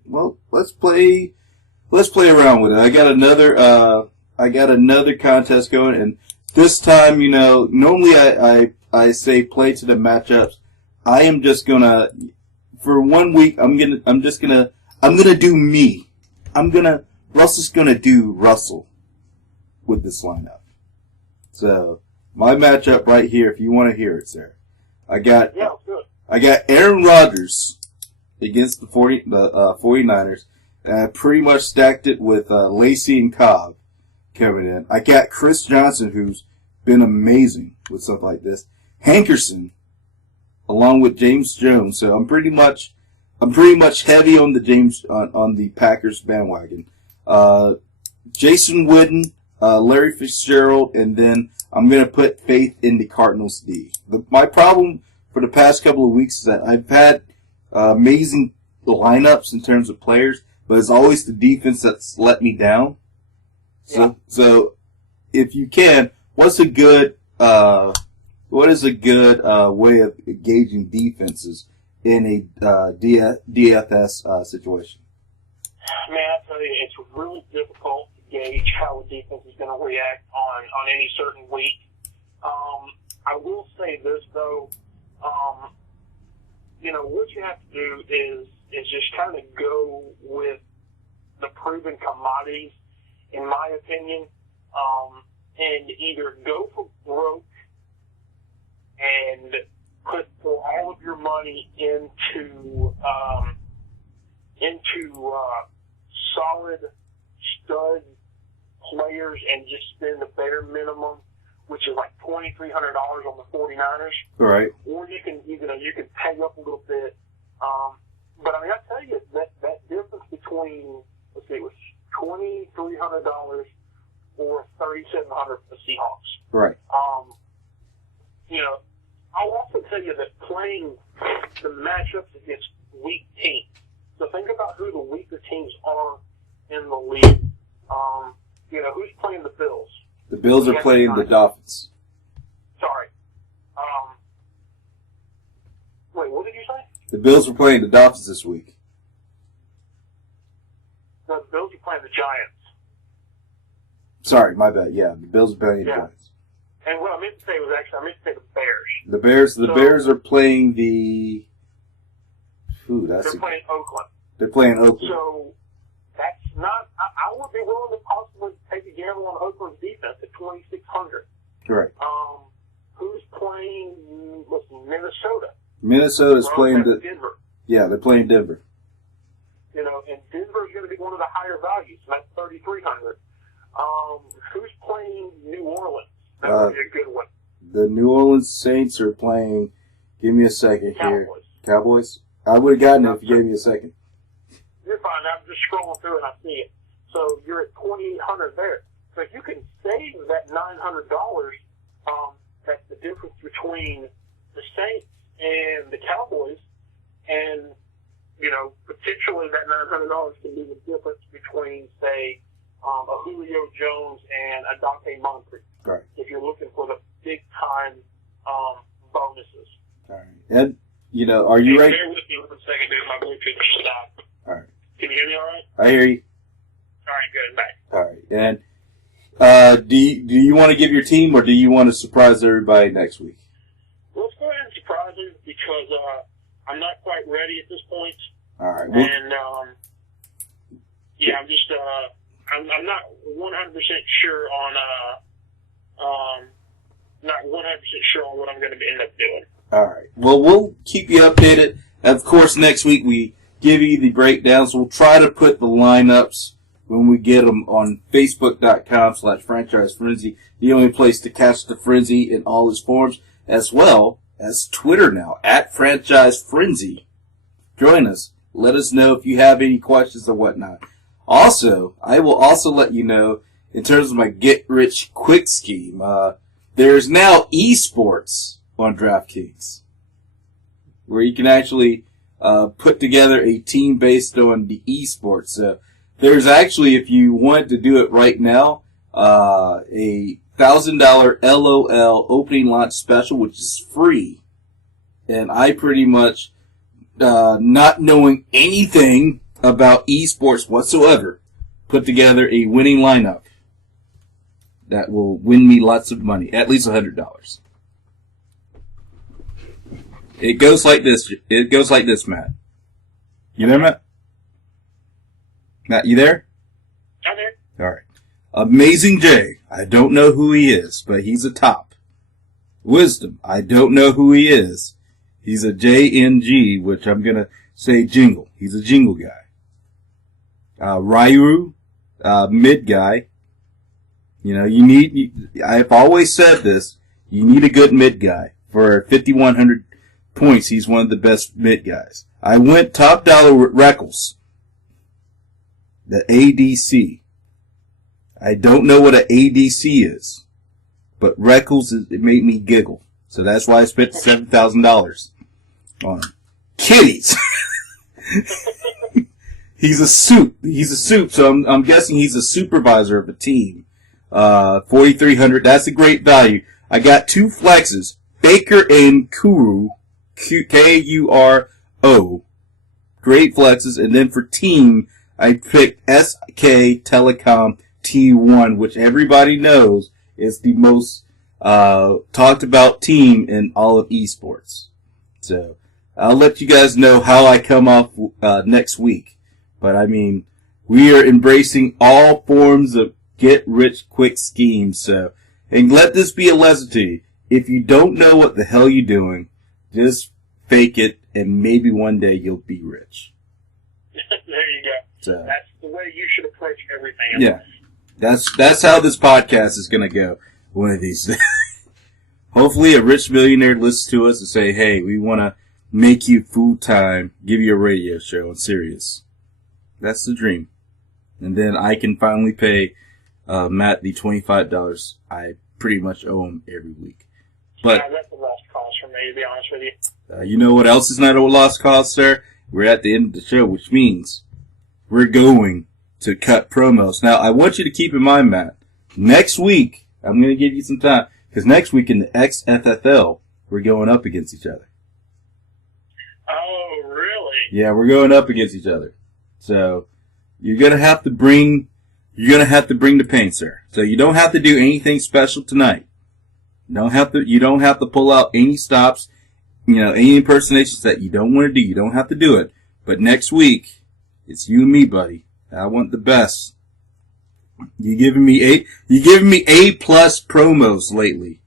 Well, let's play around with it. I got another contest going, and this time, normally I say play to the matchups. I am just gonna, for 1 week, I'm gonna do me. Russell's gonna do Russell with this lineup. So, my matchup right here, if you want to hear it, sir. I got Aaron Rodgers against the 49ers. And I pretty much stacked it with Lacey and Cobb coming in. I got Chris Johnson, who's been amazing with stuff like this. Hankerson, along with James Jones. So I'm pretty much heavy on the on the Packers bandwagon. Jason Witten, Larry Fitzgerald, and then I'm going to put faith in the Cardinals D. My problem for the past couple of weeks is that I've had amazing lineups in terms of players, but it's always the defense that's let me down. So if you can, what is a good way of gauging defenses in a DFS situation? Man, I tell you, it's really difficult to gauge how a defense is going to react on any certain week. I will say this though, what you have to do is just kind of go with the proven commodities, in my opinion, and either go for broke and put all of your money into solid stud players and just spend the bare minimum, which is like $2,300 on the 49ers. Right. Or you can pay up a little bit. But I mean, I tell you that difference between, let's see, it was $2,300 or $3,700 for the Seahawks. Right. I'll also tell you that playing the matchups against weak teams. So think about who the weaker teams are in the league. Who's playing the Bills? The Bills are playing the Dolphins. Sorry. Wait, what did you say? The Bills are playing the Dolphins this week. No, the Bills are playing the Giants. Sorry, my bad. Yeah, the Bills are playing the Giants. And what I meant to say was I meant to say the Bears. The Bears are playing the. They're playing Oakland. They're playing Oakland. So that's not. I would be willing to possibly take a gamble on Oakland's defense at $2,600. Correct. who's playing Minnesota? Minnesota's playing Denver. Yeah, they're playing Denver. You know, and Denver's going to be one of the higher values. That's 3,300. Who's playing New Orleans? That would be a good one. The New Orleans Saints are playing. Give me a second here. Cowboys. Cowboys? I would have gotten it if you gave me a second. You're fine. I'm just scrolling through and I see it. So you're at 2,800 there. So if you can save that $900, that's the difference between the Saints and the Cowboys, and you know, potentially that $900 can be the difference between, say, a Julio Jones and a Dante Moncrief. Right. If you're looking for the big time bonuses. All right. And, you know, are you ready? Bear with me 1 second, dude. My Bluetooth stopped. All right. Can you hear me all right? I hear you. All right, good. Back. All right. And do you want to give your team, or do you want to surprise everybody next week? Let's go ahead and surprise them because I'm not quite ready at this point. All right. Well, and yeah, I'm just I'm not 100% sure on not 100% sure on what I'm going to end up doing. All right. Well, we'll keep you updated. Of course, next week we give you the breakdowns. We'll try to put the lineups when we get them on Facebook.com/FranchiseFrenzy, the only place to catch the frenzy in all its forms, as well as Twitter now, @FranchiseFrenzy. Join us. Let us know if you have any questions or whatnot. Also, I will also let you know, in terms of my get-rich-quick scheme, there's now esports on DraftKings, where you can actually put together a team based on the esports. So there's actually, if you want to do it right now, a $1,000 LOL opening launch special, which is free. And I pretty much, not knowing anything about esports whatsoever, put together a winning lineup that will win me lots of money, at least $100. It goes like this. It goes like this, Matt. You there, Matt? Matt, you there? I'm there. All right. Amazing J. I don't know who he is, but he's a top. Wisdom. I don't know who he is. He's a JNG, which I'm going to say jingle. He's a jingle guy. Ryu, mid guy. You know, I've always said this, you need a good mid guy. For 5,100 points, he's one of the best mid guys. I went top dollar with Reckles, the ADC. I don't know what an ADC is, but Reckles, it made me giggle. So that's why I spent $7,000 on him. Kitties! He's a soup. So I'm guessing he's a supervisor of a team. 4,300. That's a great value. I got two flexes, Baker and Kuro, Kuro. Great flexes. And then for team, I picked SK Telecom T1, which everybody knows is the most talked about team in all of esports. So I'll let you guys know how I come off next week. But I mean, we are embracing all forms of get-rich-quick schemes. So, and let this be a lesson to you. If you don't know what the hell you're doing, just fake it, and maybe one day you'll be rich. There you go. So, that's the way you should approach everything. Yeah, that's how this podcast is gonna go. One of these days. Hopefully, a rich millionaire listens to us and say, "Hey, we want to make you full time, give you a radio show on Sirius." That's the dream. And then I can finally pay Matt the $25 I pretty much owe him every week. But yeah, that's a lost cause for me, to be honest with you. you know what else is not a lost cause, sir? We're at the end of the show, which means we're going to cut promos. Now, I want you to keep in mind, Matt, next week, I'm going to give you some time, because next week in the XFFL, we're going up against each other. Oh, really? Yeah, we're going up against each other. So you're gonna have to bring the pain, sir. So you don't have to do anything special tonight. You don't have to pull out any stops, any impersonations that you don't want to do. You don't have to do it. But next week, it's you and me, buddy. I want the best. You giving me A+ promos lately.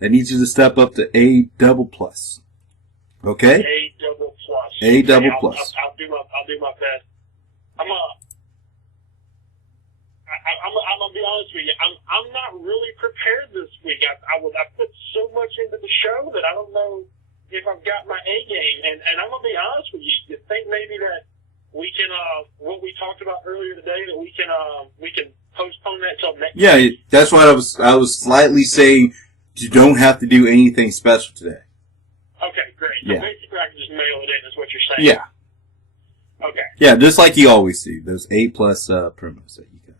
I need you to step up to A double plus. Okay? A double plus. A double Okay, plus. I'll do my best. I'm gonna be honest with you. I'm not really prepared this week. I put so much into the show that I don't know if I've got my A game. And I'm gonna be honest with you. You think maybe that we can what we talked about earlier today, that we can postpone that till next Yeah, week? that's what I was slightly saying. You don't have to do anything special today. Okay, great. So Yeah. basically, I can just mail it in. Is what you're saying? Yeah. Okay. Yeah, just like you always do. Those A plus promos that you got.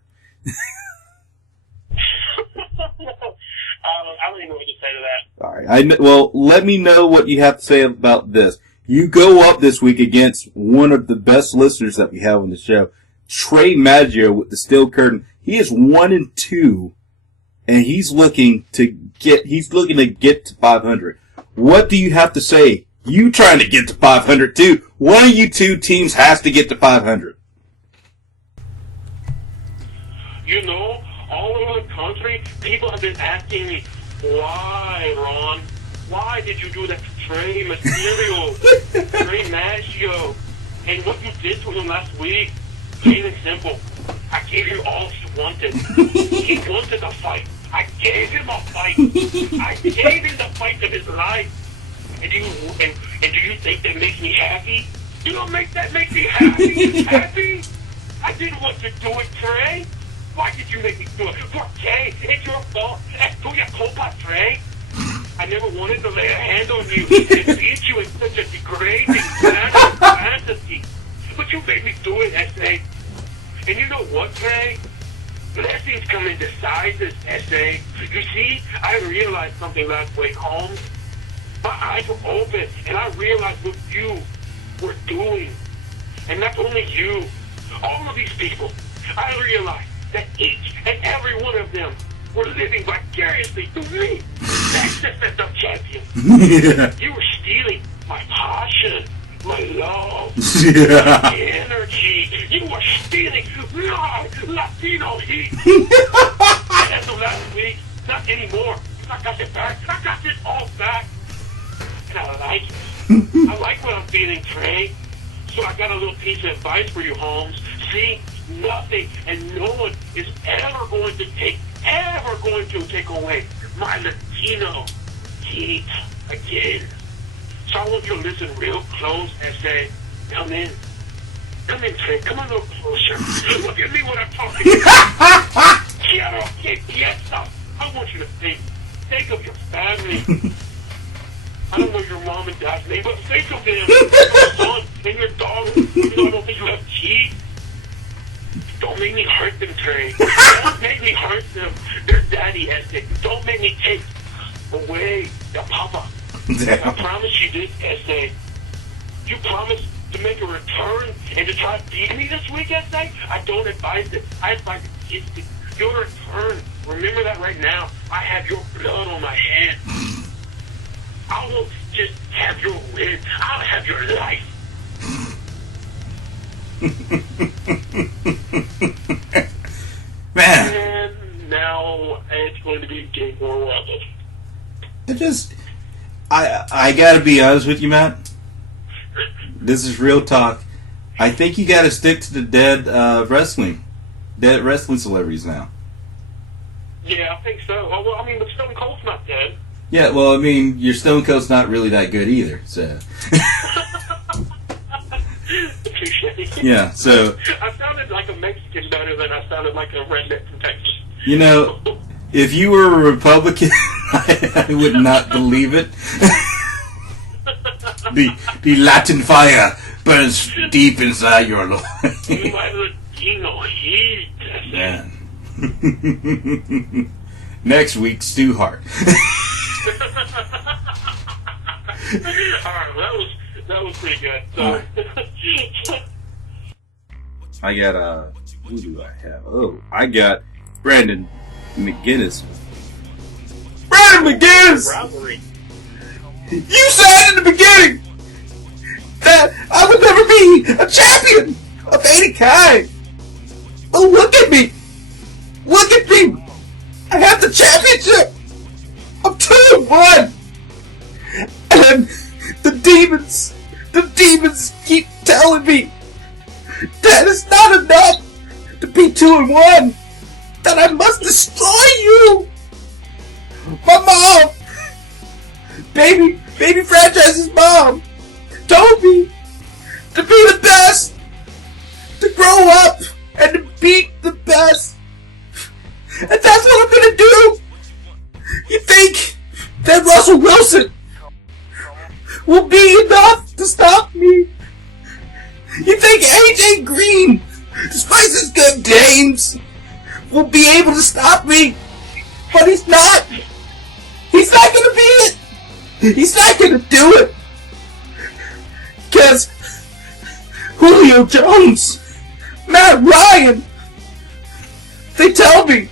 I don't even know what to say to that. All right. Well, let me know what you have to say about this. You go up this week against one of the best listeners that we have on the show, Trey Maggio with the Steel Curtain. He is 1-2, and he's looking to get to 500. What do you have to say? You trying to get to 500 too? One of you two teams has to get to 500. You know, all over the country, people have been asking me, why, Ron? Why did you do that to Trey Mysterio, Trey Maggio? And what you did to him last week, plain and simple. I gave him all he wanted. He wanted a fight. I gave him a fight. I gave him the fight of his life. And do you think that makes me happy? You don't make that make me happy? Happy? I didn't want to do it, Trey. Why did you make me do it? For Trey, it's your fault. Es tuya culpa, Trey. I never wanted to lay a hand on you and beat you in such a degrading fantasy. But you made me do it, S.A. And you know what, Trey? Blessings come in disguises, S.A. You see, I realized something last week, Holmes. My eyes were open, and I realized what you were doing. And not only you, all of these people, I realized that each and every one of them were living vicariously through me. That's the fifth of champion. Yeah. You were stealing my passion, my love, Yeah. my energy. You were stealing my Latino heat. And as of last week, not anymore. I got it back. I got it all back. And I like it. I like what I'm feeling, Trey. So I got a little piece of advice for you, Holmes. See, nothing and no one is ever going to take away my Latino heat again. So I want you to listen real close and say, come in. Come in, Trey. Come a little closer. Look at me when I'm talking. Quiero que piensa. I want you to think of your family. I don't know your mom and dad's name, but think of them. Your son and your daughter. You know, I don't think you have kids. Don't make me hurt them, Trey. Don't make me hurt them. Their daddy has it. Don't make me take away their papa. I promise you this, S.A. You promise to make a return and to try to beat me this week, S.A.? I don't advise it. I advise against it. Your return, remember that right now. I have your blood on my hands. I won't just have your win. I'll have your life. Man. And now it's going to be Game War Rebel. I gotta be honest with you, Matt. This is real talk. I think you gotta stick to the dead wrestling celebrities now. Yeah, I think so. Well, I mean, but Stone Cold's not dead. Yeah, well, I mean, your Stone Cold's not really that good either, so. Yeah, so. I sounded like a Mexican better than I sounded like a redneck from Texas. You know, if you were a Republican, I would not believe it. The Latin fire burns deep inside your loins. My Latino heat. Man. Next week, Stu Hart. Alright, that was pretty good. So. I got, who do I have? Oh, I got Brandon McGinnis. Brandon McGinnis! Rivalry. You said in the beginning that I would never be a champion of any kind. But look at me. Look at me. I have the championship of 2. 1. And the demons keep telling me that it's not enough to be 2-1. That I must destroy you. My mom, baby Franchise's mom, told me to be the best, to grow up and to beat the best. And that's what I'm gonna do. You think that Russell Wilson will be enough to stop me? You think AJ Green, despite his good games, will be able to stop me? But he's not. He's not gonna be it. He's not gonna do it. Because Julio Jones, Matt Ryan, they tell me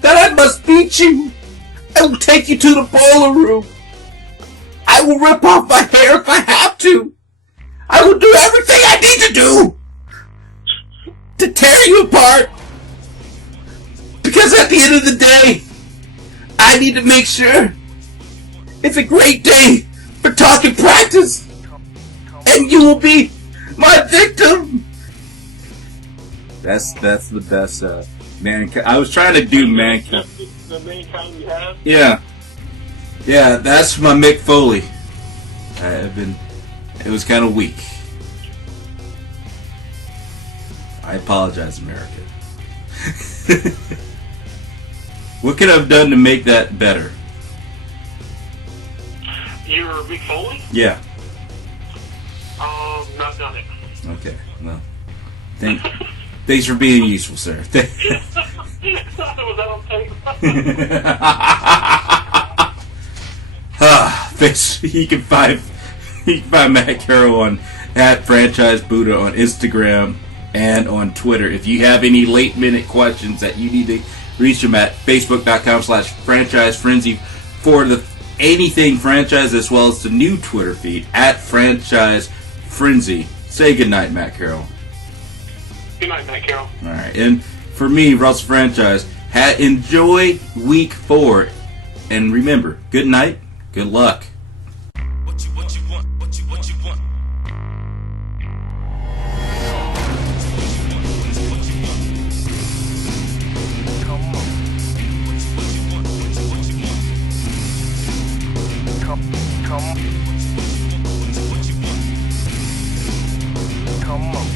that I must beat you. I will take you to the boiler room. I will rip off my hair if I have to. I will do everything I need to do to tear you apart. Because at the end of the day, I need to make sure it's a great day for talking practice. And you will be my victim. That's the best mankind. I was trying to do mankind. The mankind we have. Yeah, that's my Mick Foley. It was kind of weak. I apologize, America. What could I have done to make that better? You're Mick Foley? Yeah. Not done it. Okay. Well, thanks for being useful, sir. Was that on tape? Thanks. You can find Matt Carroll on @FranchiseBuddha on Instagram and on Twitter. If you have any late minute questions that you need to reach him at Facebook.com/FranchiseFrenzy for anything franchise, as well as the new Twitter feed @FranchiseFrenzy. Say goodnight, Matt Carroll. Good night, Matt Carroll. All right, and for me, Russell Franchise, enjoy week 4, and remember, good night, good luck. What you want? What you want? Come on. What you want? Come on. Come on.